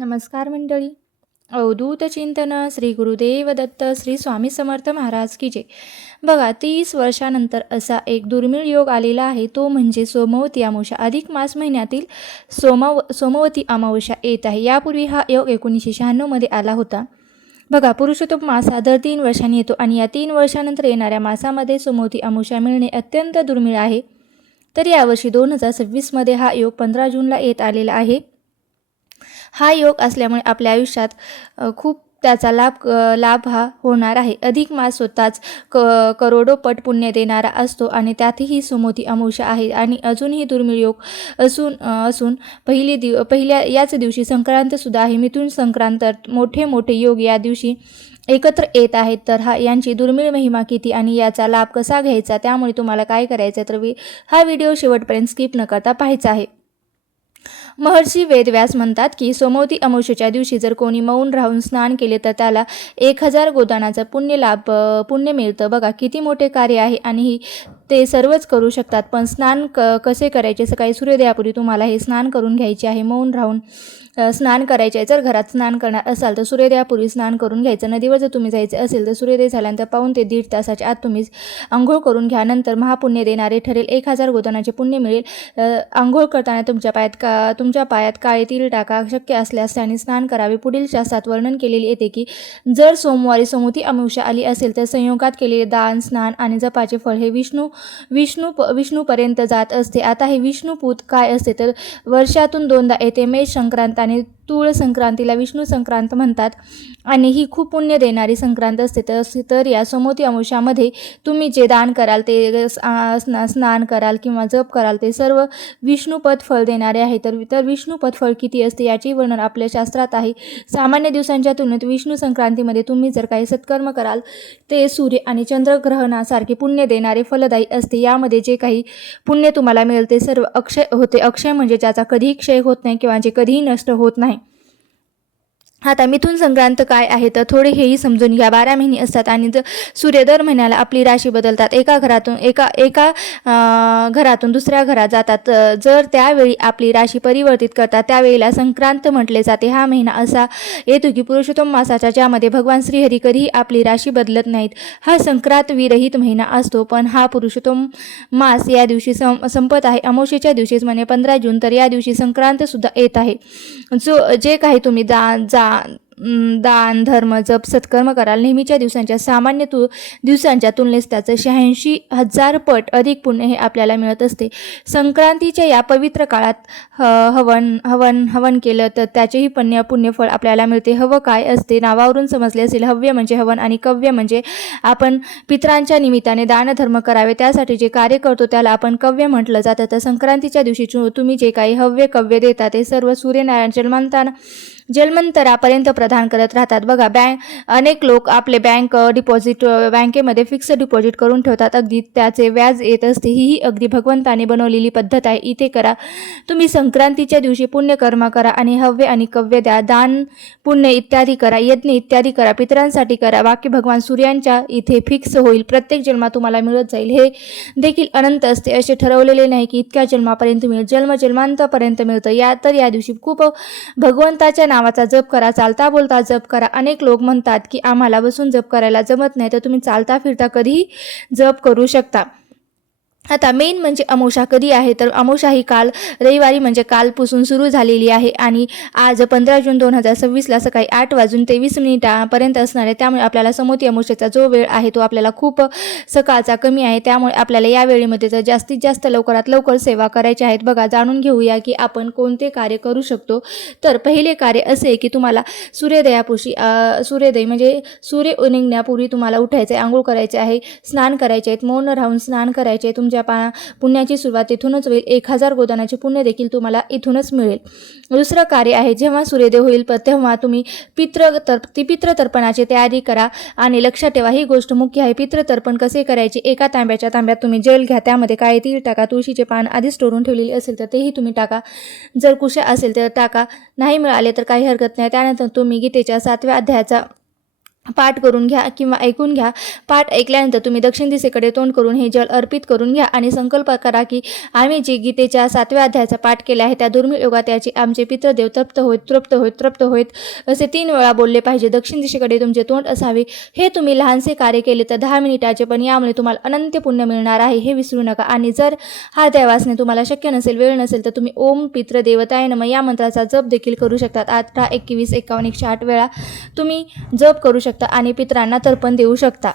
नमस्कार मंडळी. अवधूत चिंतन श्री गुरुदेव दत्त श्री स्वामी समर्थ महाराज की जय. बघा, 30 वर्षानंतर असा एक दुर्मिळ योग आलेला आहे, तो म्हणजे सोमवती अमावस्या. अधिक मास महिन्यातील सोमवती अमावस्या येत आहे. यापूर्वी हा योग 1996 मध्ये आला होता. बघा, पुरुषोत्तम मास हा दर 3 वर्षांनी येतो आणि या 3 वर्षानंतर येणाऱ्या मासामध्ये सोमवती अमावस्या मिळणे अत्यंत दुर्मिळ आहे. तर यावर्षी 2026 मध्ये हा योग 15 जूनला येत आलेला आहे. हा योग असल्यामुळे आपल्या आयुष्यात खूप त्याचा लाभ हा होणार आहे. अधिक मास स्वतःच करोडो पट पुण्य देणारा असतो आणि त्यातही सोमवती अमावस्या आहे आणि अजूनही दुर्मिळ योग असून पहिल्या याच दिवशी संक्रांत सुद्धा आहे. मिथुन संक्रांत, मोठे योग या दिवशी एकत्र येत आहेत. तर यांची दुर्मिळ महिमा किती आणि याचा लाभ कसा घ्यायचा, त्यामुळे तुम्हाला काय करायचं तर हा व्हिडिओ शेवटपर्यंत स्किप न करता पाहायचा आहे. महर्षी वेदव्यास म्हणतात की सोमवती अमावस्येच्या दिवशी जर कोणी मौन राहून स्नान केले तर त्याला 1000 गोदानाचं पुण्य मिळतं. बघा, किती मोठे कार्य आहे आणि ते सर्वच करू शकतात. पण स्नान कसे करायचे? सकाळी सूर्योदयापूर्वी तुम्हाला हे स्नान करून घ्यायचे आहे. मौन राहून स्नान करायचे आहे. जर घरात स्नान करणार असाल तर सूर्योदयापूर्वी स्नान करून घ्यायचं. नदीवर जर तुम्ही जायचे असेल तर सूर्योदय झाल्यानंतर पाऊण ते 1.5 तासाच्या आत तुम्ही आंघोळ करून घ्या. नंतर महापुण्य देणारे ठरेल. 1000 गोदानाचे पुण्य मिळेल. आंघोळ करताना तुमच्या पायात काळे तीळ टाका. शक्य असल्यास त्याने स्नान करावे. पुढील शास्त्रात वर्णन केलेले येते की जर सोमवारी सोमवती अमावस्या आली असेल तर संयोगात केलेले दान, स्नान आणि जपाचे फळ हे विष्णूपर्यंत जात असते. आता हे विष्णुपूत काय असते तर वर्षातून 2दा येते. मेष संक्रांत आणि तूळ संक्रांतीला विष्णू संक्रांत म्हणतात आणि ही खूप पुण्य देणारी संक्रांत असते. तर या सोमवती अमावस्यामध्ये तुम्ही जे दान कराल, ते स्नान कराल किंवा जप कराल, ते सर्व विष्णुपद फळ देणारे आहे. तर विष्णुपद फळ किती असते याचे वर्णन आपल्या शास्त्रात आहे. सामान्य दिवसांच्या तुलनेत विष्णू संक्रांतीमध्ये तुम्ही जर काही सत्कर्म कराल ते सूर्य आणि चंद्रग्रहणासारखे पुण्य देणारे फलदायी असते. यामध्ये जे काही पुण्य तुम्हाला मिळेल ते सर्व अक्षय होते. अक्षय म्हणजे ज्याचा कधीही क्षय होत नाही किंवा जे कधीही नष्ट होत नाही. आता मिथुन संक्रांत काय आहे तर थोडे हेही समजून घ्या. 12 महिने असतात आणि सूर्य दर महिन्याला आपली राशी बदलतात. एका घरातून दुसऱ्या घरात जातात. जर त्यावेळी आपली राशी परिवर्तित करतात त्यावेळेला संक्रांत म्हटले जाते. हा महिना असा येतो की पुरुषोत्तम मासाचा, ज्यामध्ये भगवान श्रीहरी कधीही आपली राशी बदलत नाहीत. हा संक्रांत विरहित महिना असतो. पण हा पुरुषोत्तम मास या दिवशी संपत आहे. अमावस्येच्या दिवशीच म्हणजे 15 जून. तर या दिवशी संक्रांत सुद्धा येत आहे. जे काही तुम्ही दान, धर्म, जप, सत्कर्म कराल, नेहमीच्या दिवसांच्या सामान्य दिवसांच्या तुलनेत त्याचं 86,000 पट अधिक पुण्य हे आपल्याला मिळत असते. संक्रांतीच्या या पवित्र काळात हवन केलं तर त्याचेही पुण्यफळ आपल्याला मिळते. हव काय असते? नावावरून समजले असेल. हव्य म्हणजे हवन आणि कव्य म्हणजे आपण पितरांच्या निमित्ताने दानधर्म करावे त्यासाठी जे कार्य करतो त्याला आपण कव्य म्हटलं जातं. तर संक्रांतीच्या दिवशी तुम्ही जे काही हव्य कव्य देता ते सर्व सूर्यनारायण जन्मंतरापर्यंत प्रदान करत राहतात. बघा, अनेक लोक आपले बँकेमध्ये फिक्स डिपॉझिट करून ठेवतात. अगदी त्याचे व्याज येत असते. ही अगदी भगवंताने बनवलेली पद्धत आहे. इथे करा तुम्ही संक्रांतीच्या दिवशी पुण्यकर्म करा आणि हव्य आणि कव्य द्या. दान, पुण्य इत्यादी करा. यज्ञ इत्यादी करा. पितरांसाठी करा. बाकी भगवान सूर्यांच्या इथे फिक्स होईल. प्रत्येक जन्मात तुम्हाला मिळत जाईल. हे देखील अनंत असते. असे ठरवलेले नाही की इतक्या जन्मापर्यंत मिळेल. जन्मांतापर्यंत मिळतं. या दिवशी खूप भगवंताच्या नावाचा जप करा. चालता बोलता जप करा. अनेक लोक म्हणतात की आम्हाला बसून जप करायला जमत नाही, तर तुम्ही चालता फिरता कधीही जप करू शकता. आता मेन म्हणजे अमावस्या कधी आहे तर अमावस्या ही काल रविवारी म्हणजे कालपासून सुरू झालेली आहे आणि आज 15 जून 2026ला सकाळी 8:23 असणार आहे. त्यामुळे आपल्याला सोमवती अमावस्येचा जो वेळ आहे तो आपल्याला खूप सकाळचा कमी आहे. त्यामुळे आपल्याला या वेळेमध्ये जर जास्तीत जास्त लवकरात लवकर सेवा करायच्या आहेत. बघा, जाणून घेऊया की आपण कोणते कार्य करू शकतो. तर पहिले कार्य असे की तुम्हाला सूर्योदय म्हणजे सूर्य निघण्यापूर्वी तुम्हाला उठायचे, आंघोळ करायचे आहे, स्नान करायचे आहेत, मौन राहून स्नान करायचे. तुमच्या पुण्याची सुरुवात इथूनच होईल. 1000 गोदानाचे पुण्य देखील तुम्हाला इथूनच मिळेल. दुसरं कार्य आहे, जेव्हा सूर्योदय होईल तेव्हा तुम्ही पितृतर्पणाची तयारी करा आणि लक्षात ठेवा ही गोष्ट मुख्य आहे. पितृतर्पण कसे करायचे? एका तांब्यात तुम्ही जल घ्या. त्यामध्ये काळे तीळ टाका. तुळशीचे पान आधी स्टोरून ठेवलेली असेल तर तेही तुम्ही टाका. जर कुशा असेल तर टाका. नाही मिळाले तर काही हरकत नाही. त्यानंतर तुम्ही गीतेच्या 7व्या अध्यायाचा पाठ करून घ्या किंवा ऐकून घ्या. पाठ ऐकल्यानंतर तुम्ही दक्षिण दिशेकडे तोंड करून हे जल अर्पित करून घ्या आणि संकल्प करा की आम्ही जे गीतेच्या 7व्या अध्यायाचा पाठ केला आहे त्या दुर्मिळ योगात याचे आमचे पितृदेव तृप्त होत तृप्त होत तृप्त होत असे 3 वेळा बोलले पाहिजे. दक्षिण दिशेकडे तुमचे तोंड असावे. हे तुम्ही लहानसे कार्य केले तर 10 मिनिटाचे, पण यामुळे तुम्हाला अनंत पुण्य मिळणार आहे, हे विसरू नका. आणि जर हा अध्याय वाचणे तुम्हाला शक्य नसेल, वेळ नसेल, तर तुम्ही ओम पितृदेवताय नमः या मंत्राचा जप देखील करू शकतात. 18, 21, 51, 108 वेळा तुम्ही जप करू शकता आणि पितरांना तर्पण देऊ शकता.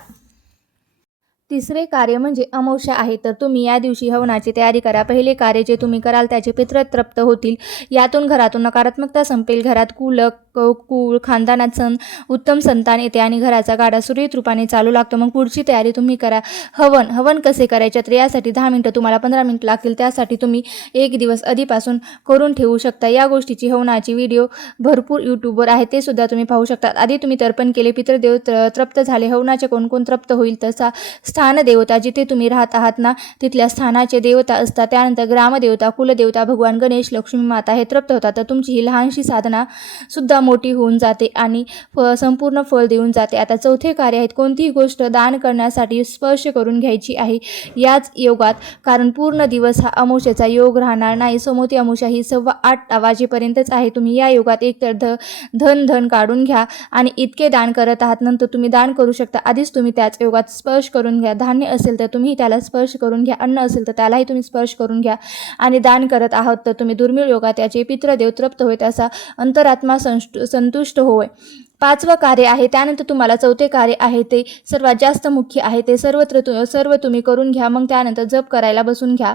तिसरे कार्य म्हणजे अमावस्या आहे, तर तुम्ही या दिवशी हवनाची तयारी करा. पहिले कार्य जे तुम्ही कराल त्याचे पितृ तृप्त होतील. यातून घरातून नकारात्मकता संपेल. घरात कुळ खानदानात उत्तम संतान येते आणि घराचा गाडा सुरळीत रूपाने चालू लागतो. मग पुढची तयारी तुम्ही करा. हवन कसे करायचे, तर यासाठी 10 मिनिटं, तुम्हाला 15 मिनिटं लागतील. त्यासाठी तुम्ही 1 दिवस आधीपासून करून ठेवू शकता. या गोष्टीची हवनाची व्हिडिओ भरपूर यूट्यूबवर आहे, ते सुद्धा तुम्ही पाहू शकता. आधी तुम्ही तर्पण केले, पितृदेव तृप्त झाले. हवनाचे कोण तृप्त होईल, तसा स्थान देवता जिथे तुम्ही राहत आहात ना तिथल्या स्थानाचे देवता असतात. त्यानंतर ग्रामदेवता, कुलदेवता, भगवान गणेश, लक्ष्मी माता हे तृप्त होतात. तर तुमची ही लहानशी साधना सुद्धा मोठी होऊन जाते आणि संपूर्ण फळ देऊन जाते. आता चौथे कार्य आहेत, कोणतीही गोष्ट दान करण्यासाठी स्पर्श करून घ्यायची आहे याच योगात, कारण पूर्ण दिवस हा अमावस्येचा योग राहणार नाही. समोती अमावस्या ही 8:15 वाजेपर्यंतच आहे. तुम्ही या योगात एकतर धन काढून घ्या आणि इतके दान करत आहात, नंतर तुम्ही दान करू शकता. आधीच तुम्ही त्याच योगात स्पर्श करून घ्या. धान्य असेल तर तुम्ही त्याला स्पर्श करून घ्या. अन्न असेल तर त्यालाही तुम्ही स्पर्श करून घ्या आणि दान करत आहात तर तुम्ही दुर्मिळ योगात त्याचे पितृदेव तृप्त होत असा अंतरात्मा संतुष्ट होय. 5वं कार्य आहे. त्यानंतर तुम्हाला 4थे कार्य आहे, ते सर्वात जास्त मुख्य आहे. ते सर्व तुम्ही करून घ्या. मग त्यानंतर जप करायला बसून घ्या.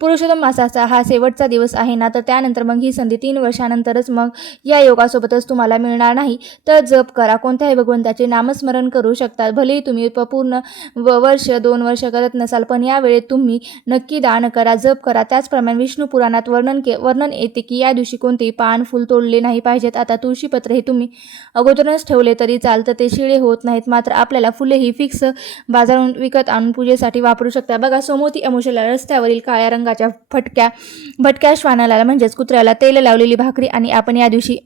पुरुषोत्तम मासाचा हा शेवटचा दिवस आहे ना, तर त्यानंतर मग ही संधी 3 वर्षानंतरच मग या योगासोबतच तुम्हाला मिळणार नाही. तर जप करा. कोणत्याही भगवंताचे नामस्मरण करू शकता. भलेही तुम्ही पूर्ण वर्ष 2 वर्ष करत नसाल, पण या वेळेत तुम्ही नक्की दान करा, जप करा. त्याचप्रमाणे विष्णू पुराणात वर्णन येते की या दिवशी कोणतेही पान फुल तोडले नाही पाहिजेत. आता तुळशीपत्र हे तुम्ही अगोदरच ठेवले तरी चालतं, ते शिळे होत नाहीत. मात्र आपल्याला फुले ही फिक्स बाजारून विकत आणून पूजेसाठी वापरू शकता. बघा, सोमवती अमावस्येला रस्त्यावरील काळ्या रंगाच्या भटक्या श्वानाला म्हणजेच कुत्र्याला तेल लावलेली भाकरी आणि आपण या दिवशी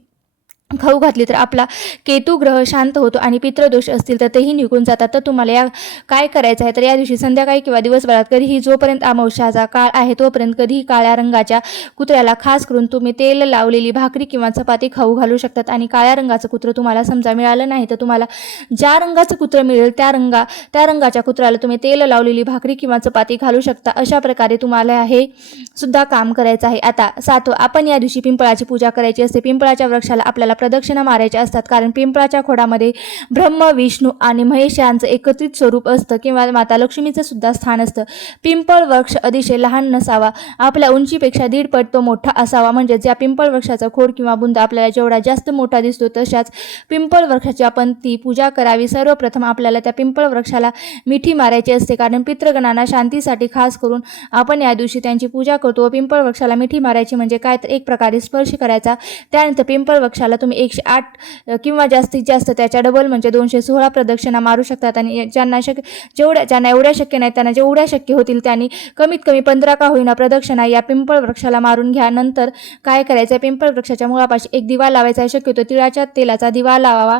खाऊ घातली तर आपला केतू ग्रह शांत होतो आणि पितृदोष असतील तर तेही निघून जातात. तर तुम्हाला काय करायचं आहे, तर या दिवशी संध्याकाळी किंवा दिवसभरात कधीही जोपर्यंत अमावस्याचा काळ आहे तोपर्यंत कधीही काळ्या रंगाच्या कुत्र्याला खास करून तुम्ही तेल लावलेली भाकरी किंवा चपाती खाऊ घालू शकतात. आणि काळ्या रंगाचं कुत्रं तुम्हाला समजा मिळालं नाही तर तुम्हाला ज्या रंगाचं कुत्रं मिळेल त्या रंगाच्या कुत्र्याला तुम्ही तेल लावलेली भाकरी किंवा चपाती घालू शकता. अशा प्रकारे तुम्हाला हे सुद्धा काम करायचं आहे. आता 7वं, आपण या दिवशी पिंपळाची पूजा करायची असते. पिंपळाच्या वृक्षाला आपल्याला प्रदक्षिणा मारायच्या असतात, कारण पिंपळाच्या खोडामध्ये ब्रह्म, विष्णू आणि महेश यांचं एकत्रित स्वरूप असतं किंवा माता लक्ष्मीचं सुद्धा स्थान असतं. पिंपळ वृक्ष अतिशय लहान नसावा, आपल्या उंचीपेक्षा 1.5 पट तो मोठा असावा. म्हणजे ज्या पिंपळ वृक्षाचा खोड किंवा बुंद आपल्याला जेवढा जास्त मोठा दिसतो तशाच पिंपळ वृक्षाची आपण ती पूजा करावी. सर्वप्रथम आपल्याला त्या पिंपळ वृक्षाला मिठी मारायची असते, कारण पितृगणांना शांतीसाठी खास करून आपण या दिवशी त्यांची पूजा करतो. पिंपळ वृक्षाला मिठी मारायची म्हणजे काय, तर एक प्रकारे स्पर्श करायचा. त्यानंतर पिंपळ वृक्षाला तुम्ही 108 किंवा जास्तीत जास्त त्याच्या डबल म्हणजे 216 प्रदक्षिणा मारू शकतात. आणि ज्यांना एवढ्या शक्य नाही त्यांना जेवढ्या शक्य होतील त्यांनी कमीत कमी 15 का होईना प्रदक्षिणा या पिंपळ वृक्षाला मारून घ्या. नंतर काय करायचं, पिंपळ वृक्षाच्या मुळापाशी एक दिवा लावायचा आहे. शक्यतो तिळाच्या तेलाचा दिवा लावावा.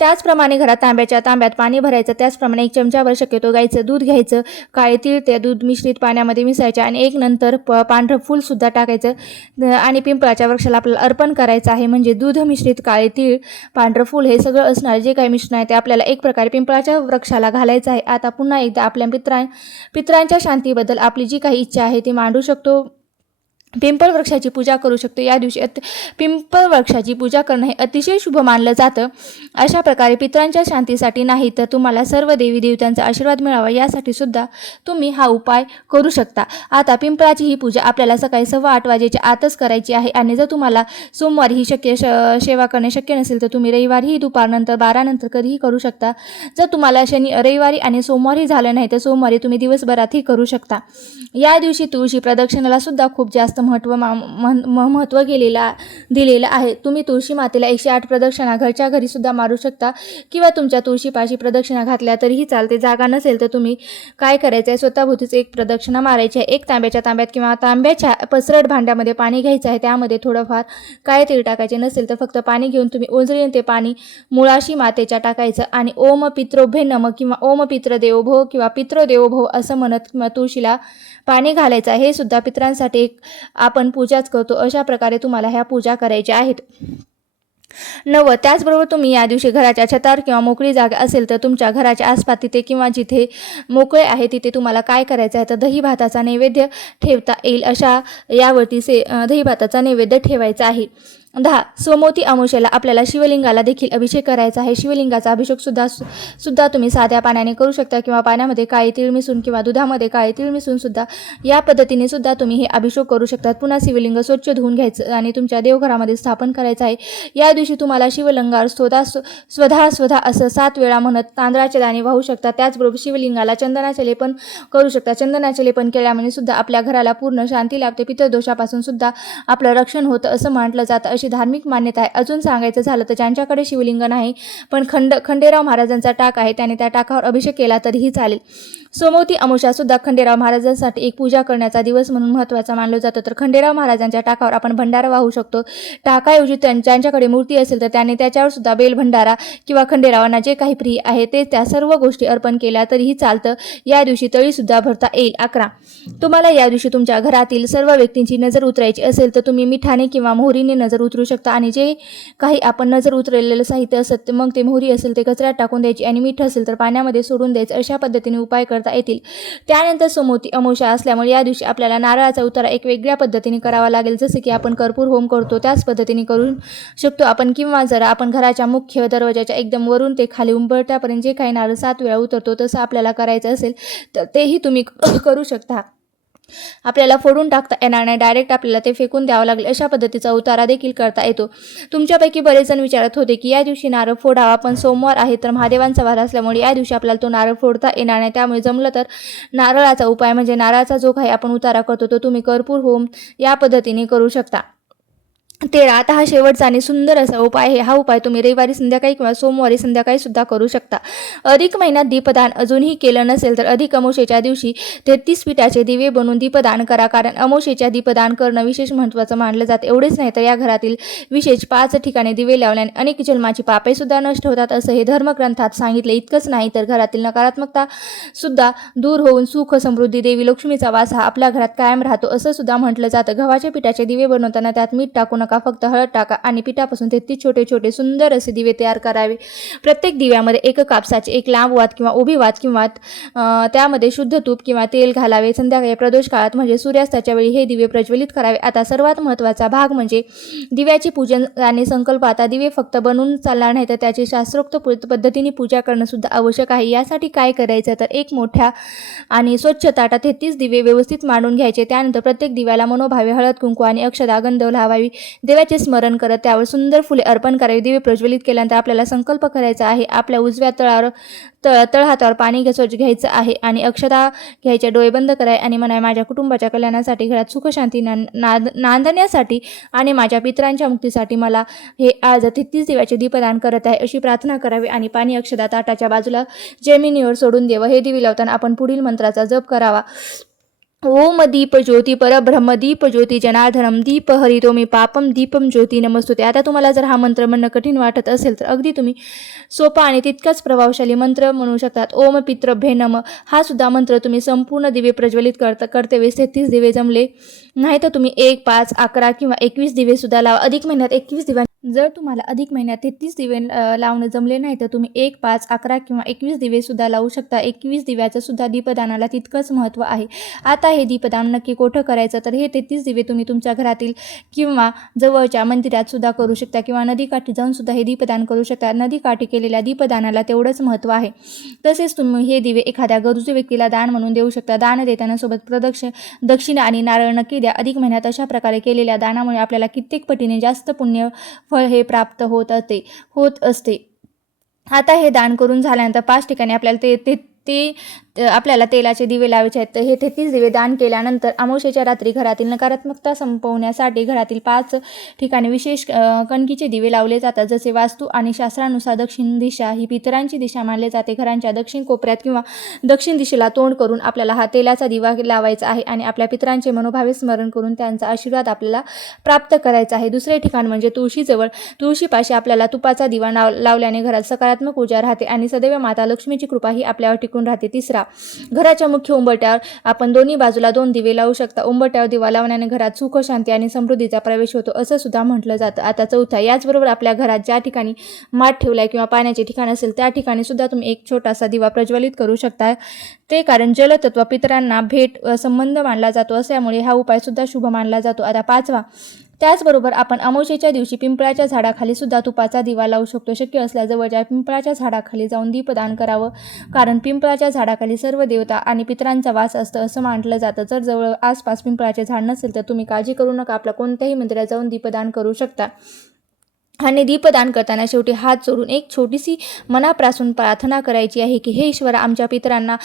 त्याचप्रमाणे घरात तांब्यात पाणी भरायचं. त्याचप्रमाणे 1 चमचाभर शक्यतो गाईचं दूध घ्यायचं. काळे तीळ ते दूध मिश्रित पाण्यामध्ये मिसळायचे आणि एक नंतर पांढरं फूलसुद्धा टाकायचं आणि पिंपळाच्या वृक्षाला आपल्याला अर्पण करायचं आहे. म्हणजे दूध मिश्रित काळे तीळ, पांढरं फूल हे सगळं असणार जे काही मिश्रण आहे ते आपल्याला एक प्रकारे पिंपळाच्या वृक्षाला घालायचं आहे. आता पुन्हा एकदा आपल्या पितरांच्या शांतीबद्दल आपली जी काही इच्छा आहे ती मांडू शकतो. पिंपळ वृक्षाची पूजा करू शकतो. या दिवशी पिंपळ वृक्षाची पूजा करणं हे अतिशय शुभ मानलं जातं. अशा प्रकारे पितरांच्या शांतीसाठी नाही तर तुम्हाला सर्व देवी देवतांचा आशीर्वाद मिळावा यासाठी सुद्धा तुम्ही हा उपाय करू शकता. आता पिंपळाची ही पूजा आपल्याला सकाळी 8:15 वाजेच्या आतच करायची आहे. आणि जर तुम्हाला सोमवारी ही सेवा करणे शक्य नसेल तर तुम्ही रविवारीही दुपारनंतर 12 नंतर कधीही करू शकता. जर तुम्हाला रविवारी आणि सोमवारी झालं नाही तर सोमवारी तुम्ही दिवसभरातही करू शकता. या दिवशी तुळशी प्रदक्षिणेला सुद्धा खूप जास्त महत्त्व दिलेलं आहे. तुम्ही तुळशी मातेला 108 प्रदक्षिणा घरच्या घरी सुद्धा मारू शकता किंवा तुमच्या तुळशीपाशी प्रदक्षिणा घातल्या तरीही चालते. जागा नसेल तर तुम्ही काय करायचं आहे, स्वतःभोवतीच एक प्रदक्षिणा मारायची आहे. एक तांब्याच्या तांब्यात किंवा तांब्याच्या पसरट भांड्यामध्ये पाणी घ्यायचं आहे. त्यामध्ये थोडंफार काळे तीळ टाकायचे, नसेल तर फक्त पाणी घेऊन तुम्ही ओंजळीने ते पाणी मुळाशी मातेच्या टाकायचं आणि ओम पित्रोभ्ये नमः किंवा ओम पितृदेवो भव किंवा पितृदेवो भव असं म्हणत तुळशीला पाणी घालायचं. हे सुद्धा पितरांसाठी एक आपण पूजाच करतो. अशा प्रकारे तुम्हाला ह्या पूजा करायच्या आहेत. त्याचबरोबर तुम्ही या दिवशी घराच्या छतावर किंवा मोकळी जागा असेल तर तुमच्या घराच्या आसपास तिथे किंवा जिथे मोकळे आहे तिथे तुम्हाला काय करायचं आहे तर दही भाताचा नैवेद्य ठेवता येईल अशा यावरती दही भाताचा नैवेद्य ठेवायचा आहे. 10 सोमवती अमावस्येला आपल्याला शिवलिंगाला देखील अभिषेक करायचा आहे. शिवलिंगाचा अभिषेक सुद्धा तुम्ही साध्या पाण्याने करू शकता किंवा पाण्यामध्ये काळे तीळ मिसळून किंवा दुधामध्ये काळे तीळ मिसळून सुद्धा या पद्धतीने सुद्धा तुम्ही हे अभिषेक करू शकता. पुन्हा शिवलिंग स्वच्छ धुवून घ्यायचं आणि तुमच्या देवघरामध्ये स्थापन करायचं आहे. या दिवशी तुम्हाला शिवलिंगावर स्वधा असं 7 वेळा म्हणत तांदळाचे दाणे वाहू शकता. त्याचबरोबर शिवलिंगाला चंदनाचे लेपन करू शकता. चंदनाचे लेपन केल्यामुळे सुद्धा आपल्या घराला पूर्ण शांती लाभते. पितृदोषापासून सुद्धा आपलं रक्षण होतं असं म्हटलं जातं. अशी धार्मिक मान्यता आहे. अजून सांगायचं झालं तर ज्यांच्याकडे शिवलिंग नाही पण खंडेराव महाराजांचा टाक आहे त्याने त्या टाकावर अभिषेक केला तरीही चालेल. सोमवती अमावस्या सुद्धा खंडेराव महाराजांसाठी एक पूजा करण्याचा दिवस म्हणून महत्त्वाचा मानलं जातं. तर खंडेराव महाराजांच्या टाकावर आपण भंडारा वाहू शकतो. टाकाऐवजी ज्यांच्याकडे मूर्ती असेल तर त्याने त्याच्यावर सुद्धा बेल भंडारा किंवा खंडेरावांना जे काही प्रिय आहे ते त्या सर्व गोष्टी अर्पण केल्या तरीही चालतं. या दिवशी तळी सुद्धा भरता येईल. 11 तुम्हाला या दिवशी तुमच्या घरातील सर्व व्यक्तींची नजर उतरायची असेल तर तुम्ही मिठाने किंवा मोहरीने नजर उतरू शकता आणि जे काही आपण नजर उतरलेलं साहित्य असेल मग ते मोहरी असेल ते कचऱ्यात टाकून द्यायची आणि मीठ असेल तर पाण्यामध्ये सोडून द्यायचं. अशा पद्धतीने उपाय करता येतील. त्यानंतर सोमवती अमावस्या असल्यामुळे या दिवशी आपल्याला नारळाचा उतारा एक वेगळ्या पद्धतीने करावा लागेल. जसे की आपण कर्पूर होम करतो त्याच पद्धतीने करू शकतो आपण किंवा जरा आपण घराच्या मुख्य दरवाजाच्या एकदम वरून ते खाली उंबरठ्यापर्यंत जे काही नारळ 7 वेळा उतरतो तसं आपल्याला करायचं असेल तर तेही तुम्ही करू शकता. आपल्याला फोडून टाकता येणार नाही, डायरेक्ट आपल्याला ते फेकून द्यावं लागेल. अशा पद्धतीचा उतारा देखील करता येतो. तुमच्यापैकी बरेच जण विचारत होते की या दिवशी नारळ फोडावा पण सोमवार आहे तर महादेवांचा वार असल्यामुळे या दिवशी आपल्याला तो नारळ फोडता येणार नाही. त्यामुळे जमलं तर नारळाचा उपाय म्हणजे नारळाचा जो काही आपण उतारा करतो तो तुम्ही कर्पूर होम या पद्धतीने करू शकता. 13 आता हा शेवटचा आणि सुंदर असा उपाय आहे. हा उपाय तुम्ही रविवारी संध्याकाळी किंवा सोमवारी संध्याकाळी सुद्धा करू शकता. अधिक महिन्यात दीपदान अजूनही केलं नसेल तर अधिक अमावस्येच्या दिवशी 33 पिठाचे दिवे बनवून दीपदान करा. कारण अमावस्येच्या दीपदान करणं विशेष महत्त्वाचं मानलं जातं. एवढेच नाही तर या घरातील विशेष 5 ठिकाणी दिवे लावल्याने अनेक जन्माची पापे सुद्धा नष्ट होतात असं हे धर्मग्रंथात सांगितले. इतकंच नाही तर घरातील नकारात्मकता सुद्धा दूर होऊन सुख समृद्धी देवी लक्ष्मीचा वास हा आपल्या घरात कायम राहतो असं सुद्धा म्हटलं जातं. गव्हाच्या पिठाचे दिवे बनवताना त्यात मीठ टाकून फक्त हळद टाका आणि पिठापासून 33 छोटे छोटे सुंदर असे दिवे तयार करावे. प्रत्येक दिव्यामध्ये एक कापसाचे एक लांब वात किंवा उभी वात किंवा त्यामध्ये शुद्ध तूप किंवा तेल घालावे. संध्याकाळी प्रदोष काळात म्हणजे सूर्यास्ताच्या वेळी हे दिवे प्रज्वलित करावे. आता सर्वात महत्त्वाचा भाग म्हणजे दिव्याची पूजन आणि संकल्प. आता दिवे फक्त बनवून चालणार नाही तर त्याची शास्त्रोक्त पद्धतीने पूजा करणं सुद्धा आवश्यक आहे. यासाठी काय करायचं तर एक मोठ्या आणि स्वच्छ ताटात 33 दिवे व्यवस्थित मांडून घ्यायचे. त्यानंतर प्रत्येक दिव्याला मनोभावे हळद कुंकू आणि अक्षदा गंध लावावी. देवाचे स्मरण करत त्यावर सुंदर फुले अर्पण करावी. दिवे प्रज्वलित केल्यानंतर आपल्याला संकल्प करायचा आहे. आपल्या उजव्या तळहातावर पाणी घ्यायचं आहे आणि अक्षता घ्यायच्या, डोळे बंद कराय आणि म्हणाय माझ्या कुटुंबाच्या कल्याणासाठी, घरात सुखशांती नांदण्यासाठी आणि माझ्या पितरांच्या मुक्तीसाठी मला हे आज 33 दिव्याचे दीपदान करत आहे अशी प्रार्थना करावी आणि पाणी अक्षता ताटाच्या बाजूला जमिनीवर सोडून द्यावं. हे दिवे लावताना आपण पुढील मंत्राचा जप करावा. ओम दीप ज्योती परब्रह्म दीप ज्योती जनार्दनम दीप हरितोमी पापम दीपम ज्योती नमस्तुते. आता तुम्हाला जर हा मंत्र म्हणणं कठीण वाटत असेल तर अगदी तुम्ही सोपा आणि तितकाच प्रभावशाली मंत्र म्हणू शकतात. ओम पितृभ्ये नमः हा सुद्धा मंत्र तुम्ही संपूर्ण दिवे प्रज्वलित करते वेळेस 33 दिवे जमले नाही तर तुम्ही 1, 5, 11 किंवा 21 दिवे सुद्धा लावा. अधिक महिन्यात 21 दिवा जर तुम्हाला अधिक महिन्यात 33 दिवे लावणं जमले नाही तर तुम्ही 1, 5, 11 किंवा 21 दिवे सुद्धा लावू शकता. 21 दिव्याचं सुद्धा दीपदानाला तितकंच महत्त्व आहे. आता हे दीपदान नक्की कुठं करायचं तर हे 33 दिवे तुम्ही तुमच्या घरातील किंवा जवळच्या मंदिरात सुद्धा करू शकता किंवा नदीकाठी जाऊन सुद्धा हे दीपदान करू शकता. नदीकाठी केलेल्या दीपदानाला तेवढंच महत्त्व आहे. तसेच तुम्ही हे दिवे एखाद्या गरजू व्यक्तीला दान म्हणून देऊ शकता. दान देताना सोबत दक्षिणा आणि नारळ नक्की द्या. अधिक महिन्यात अशा प्रकारे केलेल्या दानामुळे आपल्याला कित्येक पटीने जास्त पुण्य फळ हे प्राप्त होत असते. आता हे दान करून झाल्यानंतर 5 ठिकाणी आपल्याला ते आपल्याला तेलाचे दिवे लावायचे आहेत. तर हे 33 दिवे दान केल्यानंतर अमावस्येच्या रात्री घरातील नकारात्मकता संपवण्यासाठी घरातील 5 ठिकाणी विशेष कणकीचे दिवे लावले जातात. जसे वास्तू आणि शास्त्रानुसार दक्षिण दिशा ही पितरांची दिशा मानली जाते. घरांच्या दक्षिण कोपऱ्यात किंवा दक्षिण दिशेला तोंड करून आपल्याला हा तेलाचा दिवा लावायचा आहे आणि आपल्या पितरांचे मनोभावे स्मरण करून त्यांचा आशीर्वाद आपल्याला प्राप्त करायचा आहे. दुसरे ठिकाण म्हणजे तुळशीजवळ. तुळशीपाशी आपल्याला तुपाचा दिवा लावल्याने घरात सकारात्मक ऊर्जा राहते आणि सदैव माता लक्ष्मीची कृपा ही आपल्यावर टिकून राहते. तिसरा, घराच्या मुख्य उंबरट्यावर आपण दोन्ही बाजूला 2 दिवे लावू शकता. उंबरट्यावर दिवा लावण्याने घरात सुख, शांती आणि समृद्धीचा प्रवेश होतो असं सुद्धा म्हटलं जातं. आता चौथा, याचबरोबर आपल्या घरात ज्या ठिकाणी माठ ठेवलाय किंवा पाण्याचे ठिकाण असेल त्या ठिकाणी सुद्धा तुम्ही एक छोटासा दिवा प्रज्वलित करू शकता. ते कारण जलतत्व पितरांना भेट संबंध मानला जातो असल्यामुळे हा उपाय सुद्धा शुभ मानला जातो. आता 5वा, त्याचबरोबर आपण अमावस्येच्या दिवशी पिंपळाच्या झाडाखाली सुद्धा तुपाचा दिवा लावू शकतो. शक्य असल्यास जवळच्या पिंपळाच्या झाडाखाली जाऊन दीपदान करावं, कारण पिंपळाच्या झाडाखाली सर्व देवता आणि पितरांचा वास असतं असं म्हटलं जातं. जर जवळ आसपास पिंपळाचे झाड नसेल तर तुम्ही काळजी करू नका, आपल्या कोणत्याही मंदिरात जाऊन दीपदान करू शकता. आणि दीपदान करताना शेवटी हात जोडून एक छोटीशी मनापासून प्रार्थना करायची आहे की हे ईश्वरा, आमच्या पितरांना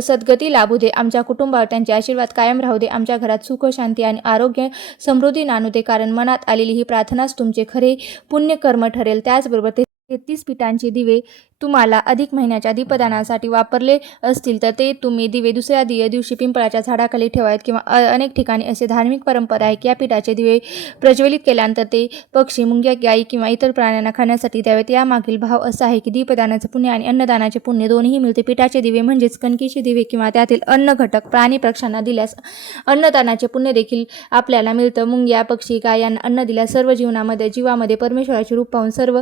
सद्गती लाभू दे, आमच्या कुटुंबावर त्यांचे आशीर्वाद कायम राहू दे, आमच्या घरात सुख, शांती आणि आरोग्य समृद्धी नांदू दे, कारण मनात आलेली ही प्रार्थनाच तुमचे खरे पुण्यकर्म ठरेल. त्याचबरोबर 33 पीठांचे दिवे तुम्हाला अधिक महिन्याच्या दीपदानासाठी वापरले असतील तर ते तुम्ही दिवे दुसऱ्या दिवशी पिंपळाच्या झाडाखाली ठेवावेत किंवा अनेक ठिकाणी असे धार्मिक परंपरा आहे की या पीठाचे दिवे प्रज्वलित केल्यानंतर ते पक्षी, मुंग्या, गायी किंवा इतर प्राण्यांना खाण्यासाठी द्यावेत. यामागील भाव असा आहे की दीपदानाचे पुण्य आणि अन्नदानाचे पुण्य दोन्हीही मिळते. पीठाचे दिवे म्हणजेच कणकीचे दिवे किंवा त्यातील अन्न घटक प्राणी पक्ष्यांना दिल्यास अन्नदानाचे पुण्य देखील आपल्याला मिळतं. मुंग्या, पक्षी, गाय यांना अन्न दिल्यास सर्व जीवामध्ये परमेश्वराचे रूप पाहून सर्व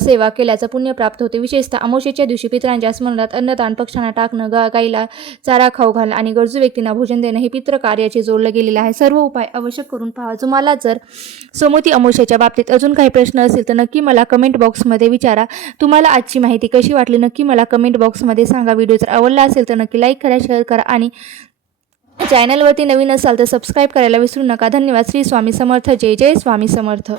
सेवा केल्याचं पुण्य प्राप्त होते. विशेषतः अमावस्येच्या दिवशी पितरांच्या स्मरणात अन्नदान, पक्ष्यांना टाकणं, गाईला चारा खाऊ घालणं आणि गरजू व्यक्तींना भोजन देणं हे पितृ कार्याचे जोडलं गेलेलं आहे. सर्व उपाय अवश्य करून पहा. तुम्हाला जर सोमवती अमावस्येच्या बाबतीत अजून काही प्रश्न असेल तर नक्की मला कमेंट बॉक्समध्ये विचारा. तुम्हाला आजची माहिती कशी वाटली नक्की मला कमेंट बॉक्समध्ये सांगा. व्हिडिओ जर आवडला असेल तर नक्की लाईक करा, शेअर करा आणि चॅनलवरती नवीन असाल तर सबस्क्राईब करायला विसरू नका. धन्यवाद. श्री स्वामी समर्थ. जय जय स्वामी समर्थ.